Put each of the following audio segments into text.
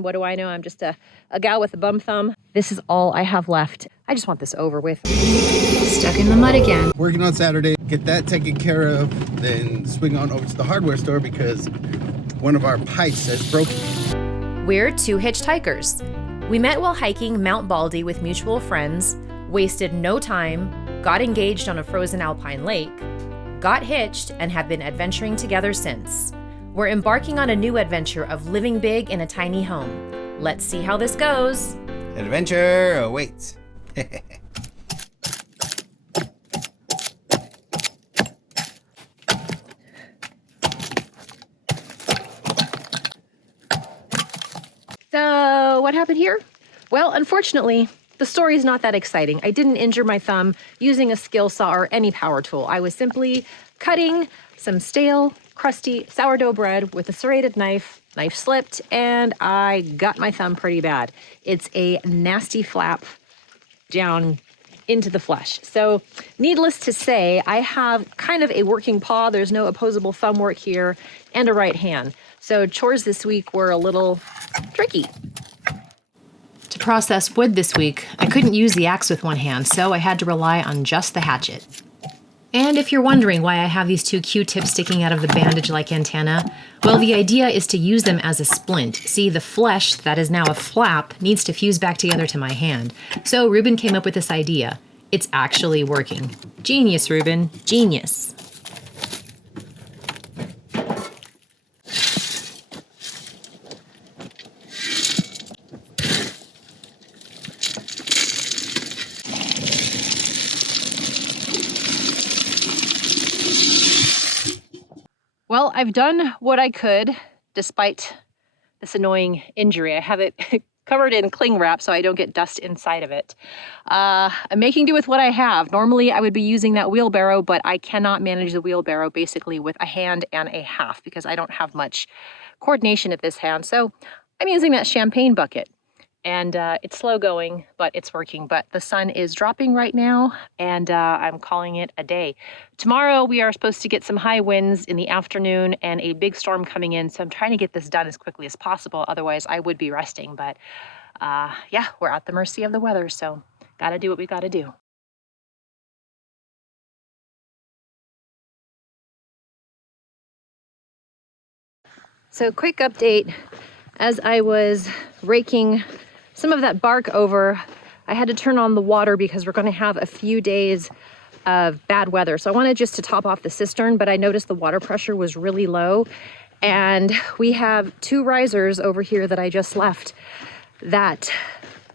again, what do I know? I'm just a gal with a bum thumb. This is all I have left. I just want this over with. Stuck in the mud again. Working on Saturday, get that taken care of, then swing on over to the hardware store because one of our pipes is broken. We're two hitchhikers. We met while hiking Mount Baldy with mutual friends, wasted no time, got engaged on a frozen alpine lake, got hitched, and have been adventuring together since. We're embarking on a new adventure of living big in a tiny home. Let's see how this goes. Adventure awaits. So what happened here? Well, unfortunately, the story is not that exciting. I didn't injure my thumb using a skill saw or any power tool. I was simply cutting some stale, crusty sourdough bread with a serrated knife. Knife slipped and I got my thumb pretty bad. It's a nasty flap down into the flesh. So needless to say, I have kind of a working paw. There's no opposable thumb work here and a right hand. So chores this week were a little tricky. To process wood this week, I couldn't use the axe with one hand, so I had to rely on just the hatchet. And if you're wondering why I have these two Q-tips sticking out of the bandage-like antenna, well, the idea is to use them as a splint. See, the flesh that is now a flap needs to fuse back together to my hand. So Ruben came up with this idea. It's actually working. Genius, Ruben. Genius. Well, I've done what I could despite this annoying injury. I have it covered in cling wrap so I don't get dust inside of it. I'm making do with what I have. Normally I would be using that wheelbarrow, but I cannot manage the wheelbarrow basically with a hand and a half because I don't have much coordination at this hand. So I'm using that champagne bucket. And it's slow going, but it's working. But the sun is dropping right now, and I'm calling it a day. Tomorrow, we are supposed to get some high winds in the afternoon and a big storm coming in. So I'm trying to get this done as quickly as possible. Otherwise, I would be resting. But yeah, we're at the mercy of the weather. So gotta do what we gotta do. So quick update. As I was raking some of that bark over, I had to turn on the water because we're going to have a few days of bad weather. So I wanted just to top off the cistern, but I noticed the water pressure was really low. And we have two risers over here that I just left that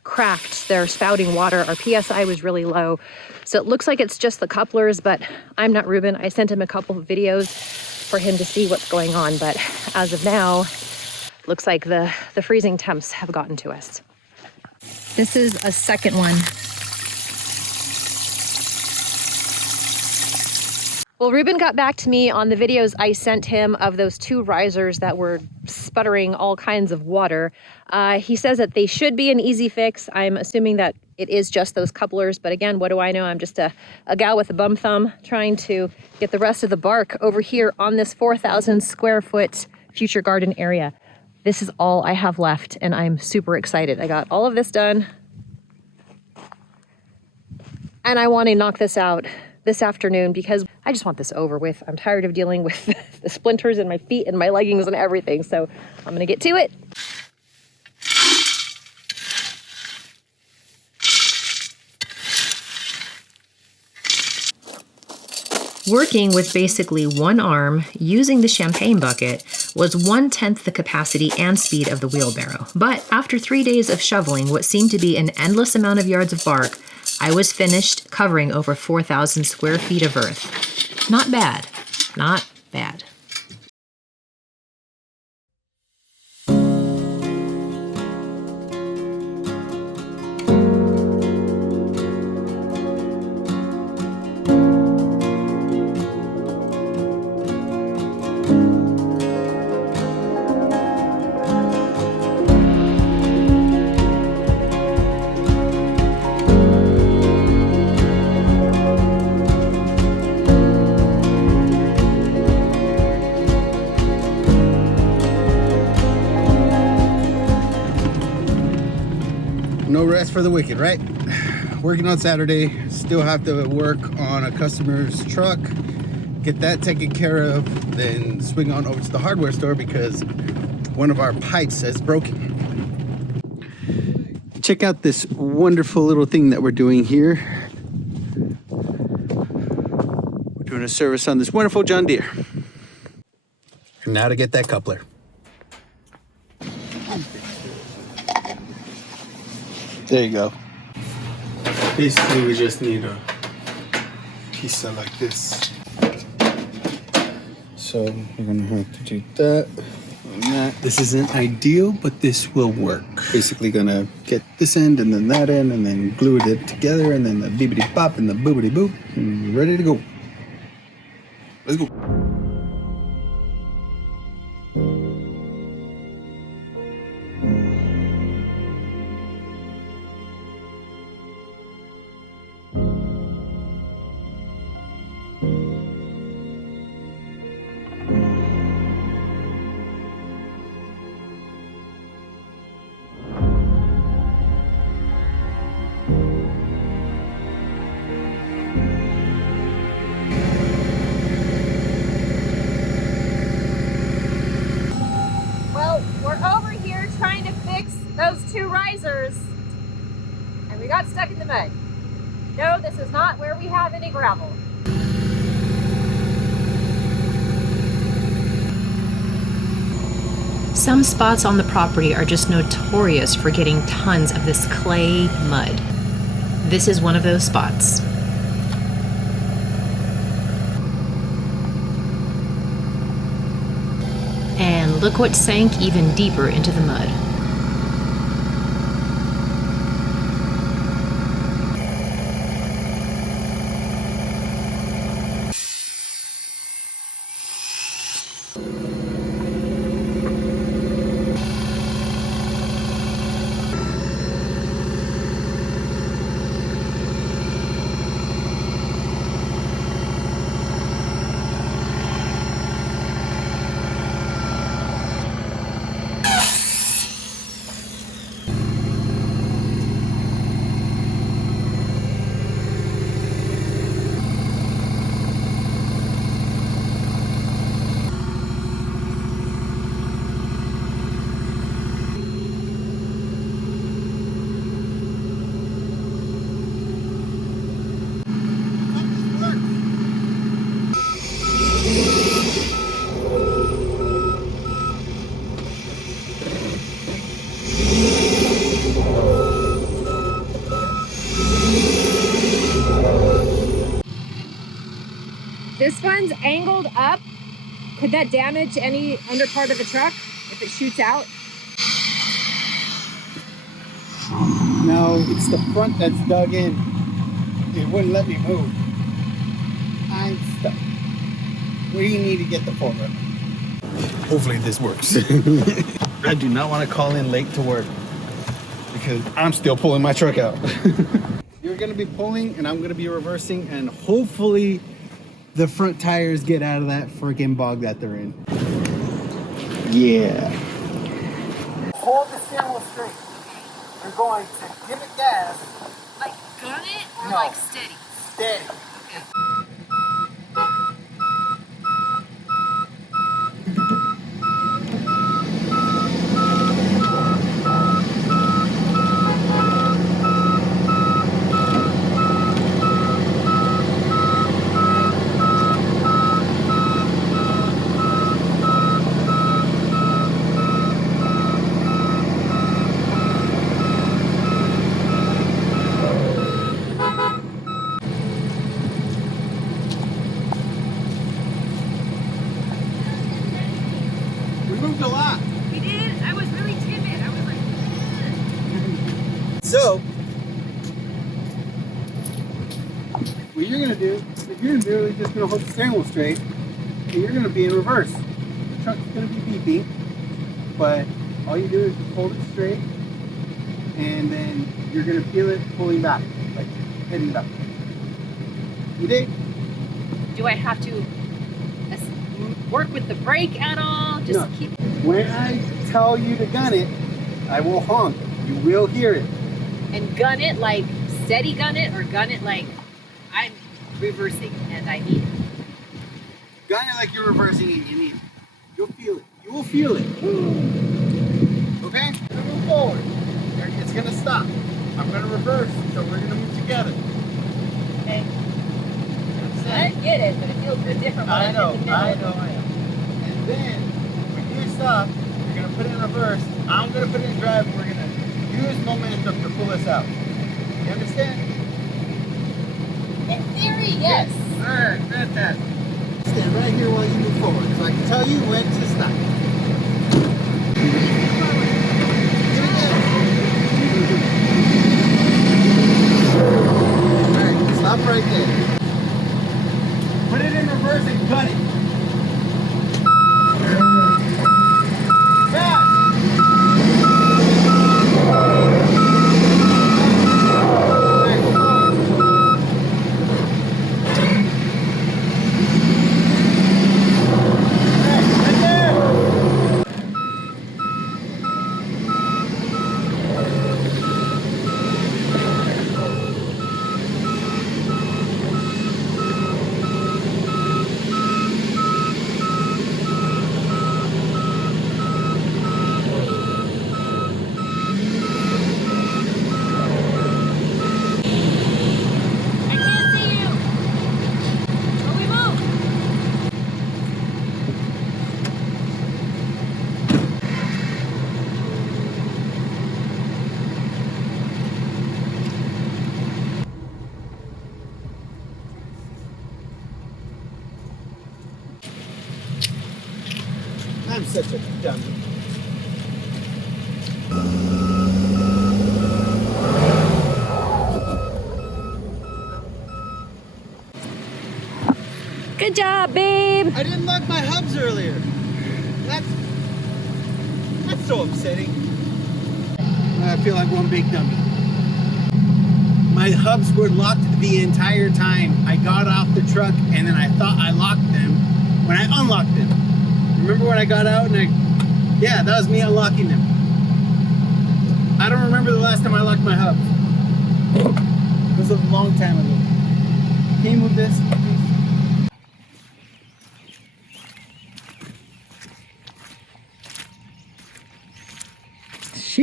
cracked. They're spouting water. Our PSI was really low. So it looks like it's just the couplers, but I'm not Ruben. I sent him a couple of videos for him to see what's going on. But as of now, looks like the freezing temps have gotten to us. This is a second one. Well, Ruben got back to me on the videos I sent him of those two risers that were sputtering all kinds of water. He says that they should be an easy fix. I'm assuming that it is just those couplers, but again, what do I know? I'm just a gal with a bum thumb trying to get the rest of the bark over here on this 4,000 square foot future garden area. This is all I have left, and I'm super excited. I got all of this done, and I want to knock this out this afternoon because I just want this over with. I'm tired of dealing with the splinters in my feet and my leggings and everything, so I'm gonna get to it. Working with basically one arm, using the champagne bucket, was 1/10 the capacity and speed of the wheelbarrow. But after 3 days of shoveling what seemed to be an endless amount of yards of bark, I was finished covering over 4,000 square feet of earth. Not bad. Not bad. No rest for the wicked, right? Working on Saturday, still have to work on a customer's truck, get that taken care of, then swing on over to the hardware store because one of our pipes is broken. Check out this wonderful little thing that we're doing here. We're doing a service on this wonderful John Deere. And now to get that coupler. There you go. Basically, we just need a piece of like this. So we're gonna have to do that and that. This isn't ideal, but this will work. Basically gonna get this end and then that end and then glue it together and then the beepity bop and the boopity boop and we're ready to go. Let's go. Well, we're over here trying to fix those two risers, and we got stuck in the mud. No, this is not where we have any gravel. Some spots on the property are just notorious for getting tons of this clay mud. This is one of those spots. And look what sank even deeper into the mud. This one's angled up. Could that damage any under part of the truck if it shoots out? No, it's the front that's dug in. It wouldn't let me move. I'm stuck. What do you need to get the forklift? Hopefully this works. I do not want to call in late to work because I'm still pulling my truck out. You're going to be pulling and I'm going to be reversing, and hopefully the front tires get out of that freaking bog that they're in. Yeah. Hold the steering wheel straight. You're going to give it gas. Like gun it or No. like steady? Steady. We moved a lot. We did. I was really timid. I was like, So, what you're gonna do is you're literally just gonna hold the steering wheel straight and you're gonna be in reverse. The truck's gonna be beeping, but all you do is just hold it straight and then you're gonna feel it pulling back, like heading back. You dig? do I have to work with the brake at all? Just No. keep. When I tell you to gun it, I will honk. You will hear it. And gun it like steady gun it, or gun it like I'm reversing and I need it. Gun it like you're reversing and you need it. You'll feel it. You will feel it. Okay? We're gonna move forward. It's gonna stop. I'm gonna reverse, so we're gonna move together. Okay. I get it, but it feels a bit different when I'm in the middle. I know. And then, when you stop, you're gonna put it in reverse. I'm gonna put it in drive, and we're gonna use momentum to pull us out. You understand? In theory, yes. Alright, fantastic. Stand right here while you move forward, so I can tell you when to stop. Alright, stop right there. Put it in reverse and cut it. Fast! Alright, come on. Alright, right there! I can't see you. Will we move? I'm such a dummy. Good job, babe. I didn't lock my hubs earlier. That's so upsetting. I feel like one big dummy. My hubs were locked the entire time. I got off the truck and then I thought I locked them when I unlocked them. Remember when I got out and yeah, that was me unlocking them. I don't remember the last time I locked my hubs. It was a long time ago. Can you move this, please?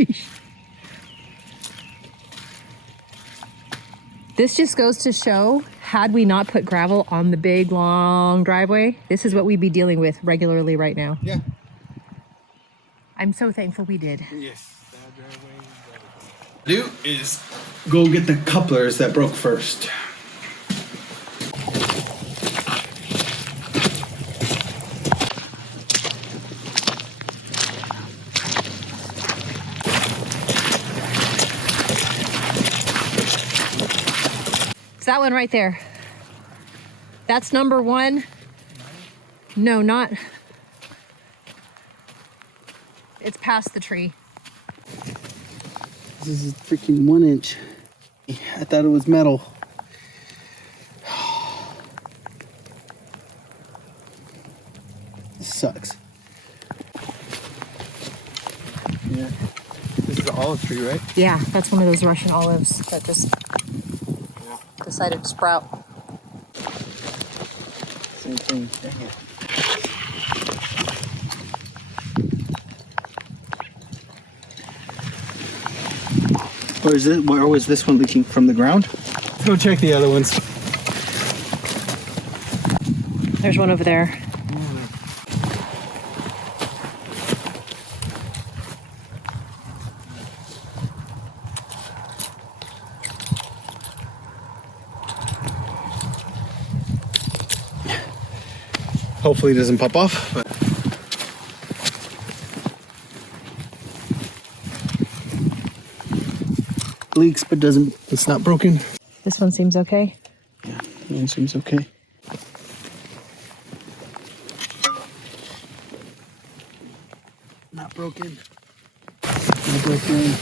Sheesh. This just goes to show, had we not put gravel on the big, long driveway, this is what we'd be dealing with regularly right now. Yeah. I'm so thankful we did. Yes. That driveway is do is go get the couplers that broke first. It's that one right there. That's number 1. No, not. It's past the tree. This is freaking 1 inch. I thought it was metal. This sucks. Yeah. This is an olive tree, right? Yeah, that's one of those Russian olives that just decided to sprout. Same thing. Dang it. Or was this one leaking from the ground? Let's go check the other ones. There's one over there. Hopefully it doesn't pop off. But leaks, but it's not broken. This one seems okay. Yeah, that one seems okay. Not broken. Not broken.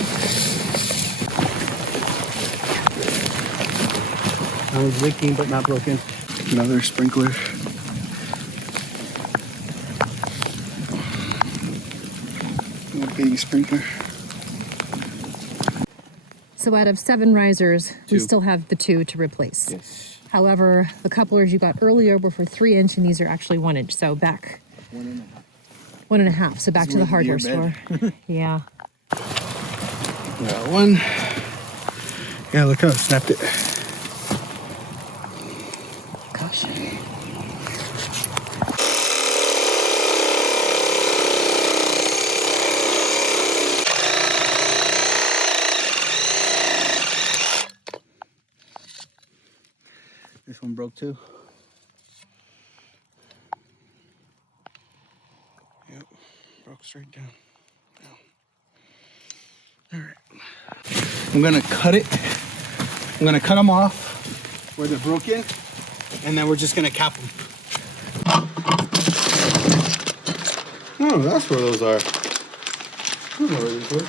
That one's leaking, but not broken. Another sprinkler. Baby sprinkler. So out of 7 risers, we 2. still have the 2 to replace. Yes. However, the couplers you got earlier were for 3-inch, and these are actually 1-inch. So back 1.5. So back to the hardware store. Yeah. Got one. Yeah, look how it snapped it. Gosh. This one broke too. Yep, broke straight down. All right. I'm gonna cut it. I'm gonna cut them off where they're broken, and then we're just gonna cap them. Oh, that's where those are. I don't know where these were.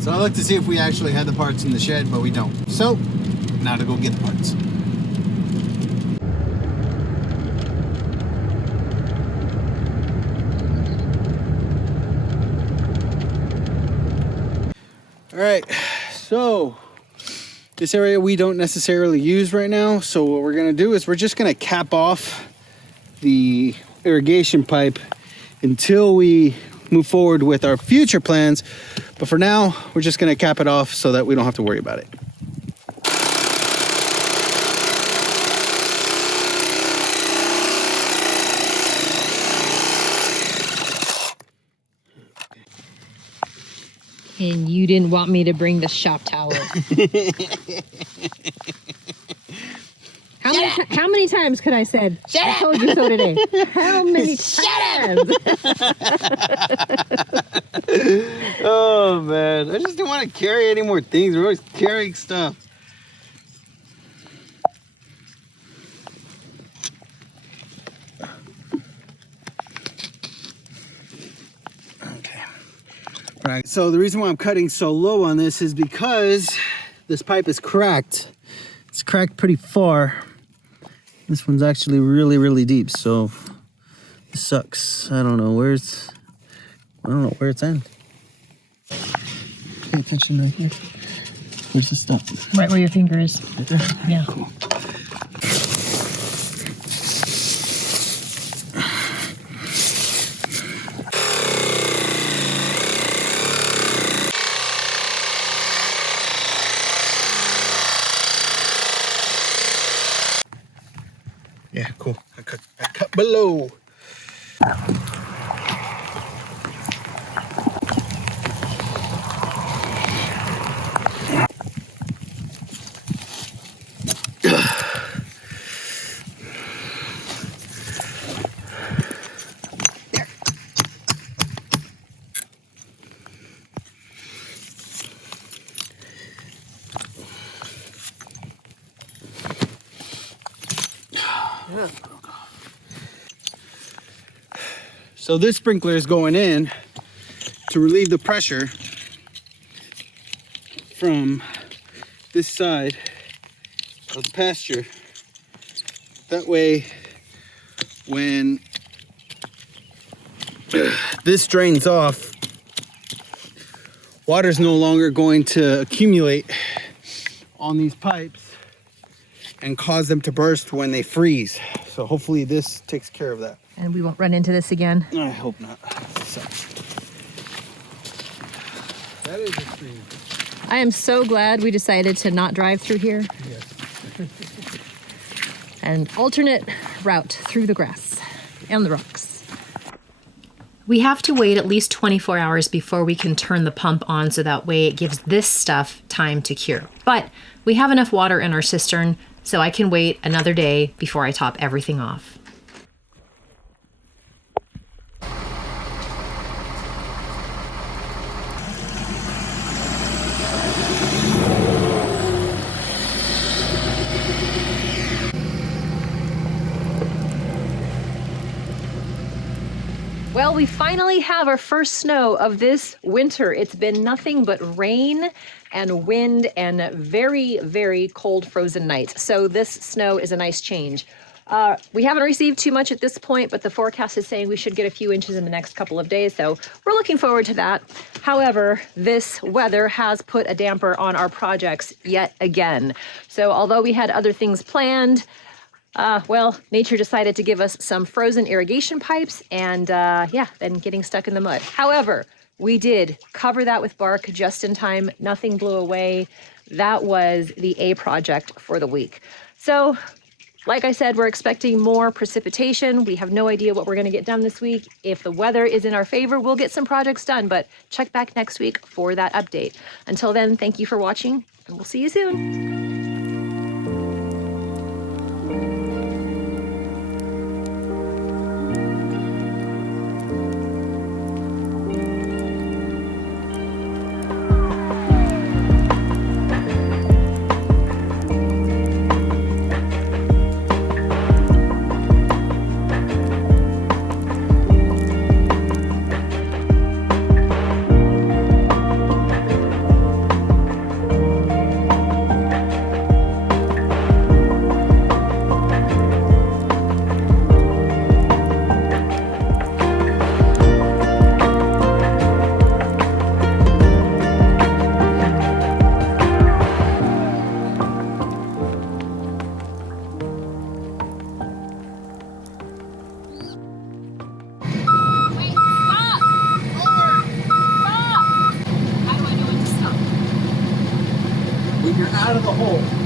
So I looked to see if we actually had the parts in the shed, but we don't. So, now to go get the parts. All right, so this area we don't necessarily use right now. So what we're gonna do is we're just gonna cap off the irrigation pipe until we move forward with our future plans. But for now, we're just gonna cap it off so that we don't have to worry about it. And you didn't want me to bring the shop towel. How many times could I said, I told you so today? How many times? Oh man, I just didn't want to carry any more things. We're always carrying stuff. Okay. All right, so the reason why I'm cutting so low on this is because this pipe is cracked. It's cracked pretty far. This one's actually really, really deep, so this sucks. I don't know where it's at. Pay attention right here. Where's the stop? Right where your finger is. Right there? Yeah. Cool. Yeah, cool. I cut below. So this sprinkler is going in to relieve the pressure from this side of the pasture. That way, when this drains off, water's no longer going to accumulate on these pipes and cause them to burst when they freeze. So hopefully this takes care of that. And we won't run into this again. I hope not. Sucks. That is extreme. I am so glad we decided to not drive through here. Yes. An alternate route through the grass and the rocks. We have to wait at least 24 hours before we can turn the pump on, so that way it gives this stuff time to cure. But we have enough water in our cistern, so I can wait another day before I top everything off. Well, we finally have our first snow of this winter. It's been nothing but rain and wind and very, very cold frozen nights. So this snow is a nice change. We haven't received too much at this point, but the forecast is saying we should get a few inches in the next couple of days, so we're looking forward to that. However, this weather has put a damper on our projects yet again. So although we had other things planned, well, nature decided to give us some frozen irrigation pipes and yeah, then getting stuck in the mud. However, we did cover that with bark just in time. Nothing blew away. That was the A project for the week. So, like I said, we're expecting more precipitation. We have no idea what we're going to get done this week. If the weather is in our favor, we'll get some projects done, but check back next week for that update. Until then, thank you for watching, and we'll see you soon. When you're out of the hole.